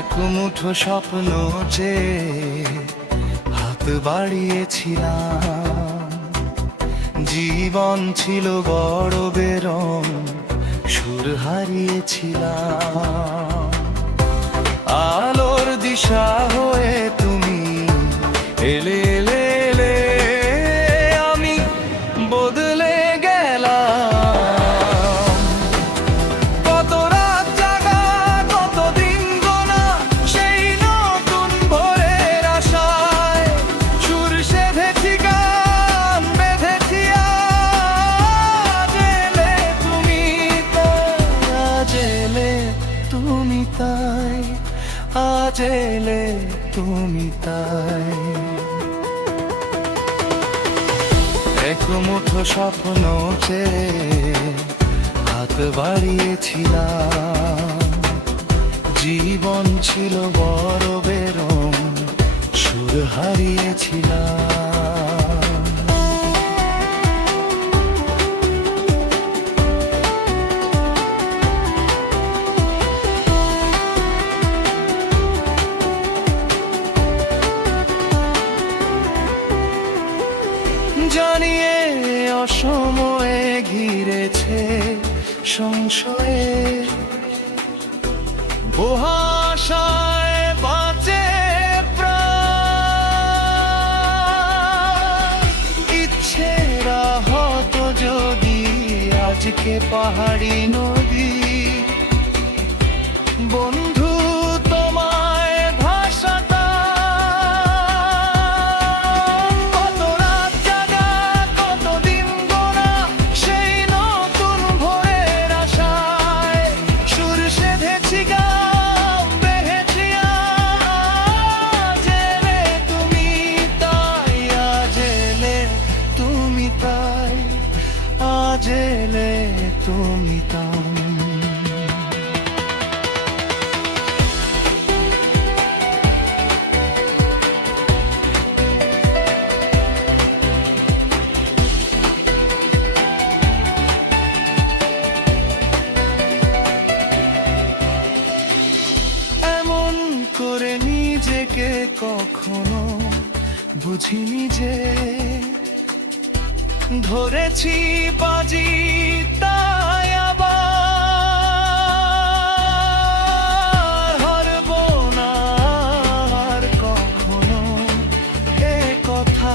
এক মুঠো স্বপ্ন চেয়ে হাত বাড়িয়েছিলাম। জীবন ছিল বড় বেরং, সুর হারিয়েছিলাম। আলোর দিশা হয়ে তুমি এলে এলে এলে, আমি বদলে গেলাম। কত রাত জাগা, কত দিন গোনা, সেই নতুন ভোরের আশায় সুর সেধেছি, গান বেঁধেছি। আজ এলে তুমি তাই, আজ এলে তুমি তাই, আজ এলে তুমি তাই। এক মুঠো স্বপ্ন চেয়ে হাত বাড়িয়েছিলাম। জীবন ছিল বড় বেরং, সুর হারিয়েছিলাম। জানিয়ে অসময়ে ঘিরেছে সংশয়ে, বহাশায় বাঁচে প্রাণ। ইচ্ছেরা হতো যদি আজকে পাহাড়ি নদী, বন্ধু তোমায় ভাসাতাম। কত রাত জাগা, কত দিন গোনা, সেই নতুন ভোরের আশায় সুর সেধেছি, গান বেঁধেছি। আজ এলে তুমি তাই, আজ এলে তুমি তাই, আজ এলে তুমি তাই। করে নিজেকে কখনো বুঝিনি যে, ধরেছি বাজি তাই আবার হারব না আর কখনো। এ কথা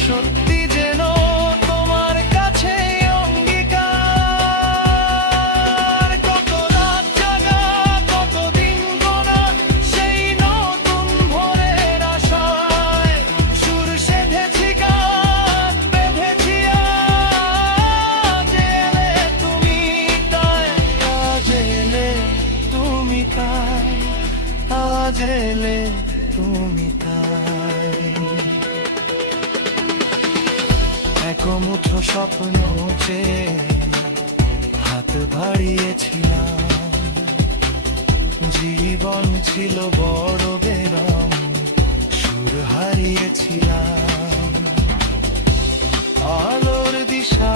সত্যি যেন তোমার কাছে অঙ্গীকার। কত রাত জাগা, কত দিন গোনা, সেই নতুন ভোরের আশায় সুর সেধেছি, গান বেঁধেছি। আজ এলে তুমি তাই, আজ এলে তুমি তাই, আজ এলে তুমি তাই। এক মুঠো স্বপ্ন চেয়ে হাত বাড়িয়েছিলাম। জীবন ছিল বড় বেরং, সুর হারিয়েছিলাম। আলোর দিশা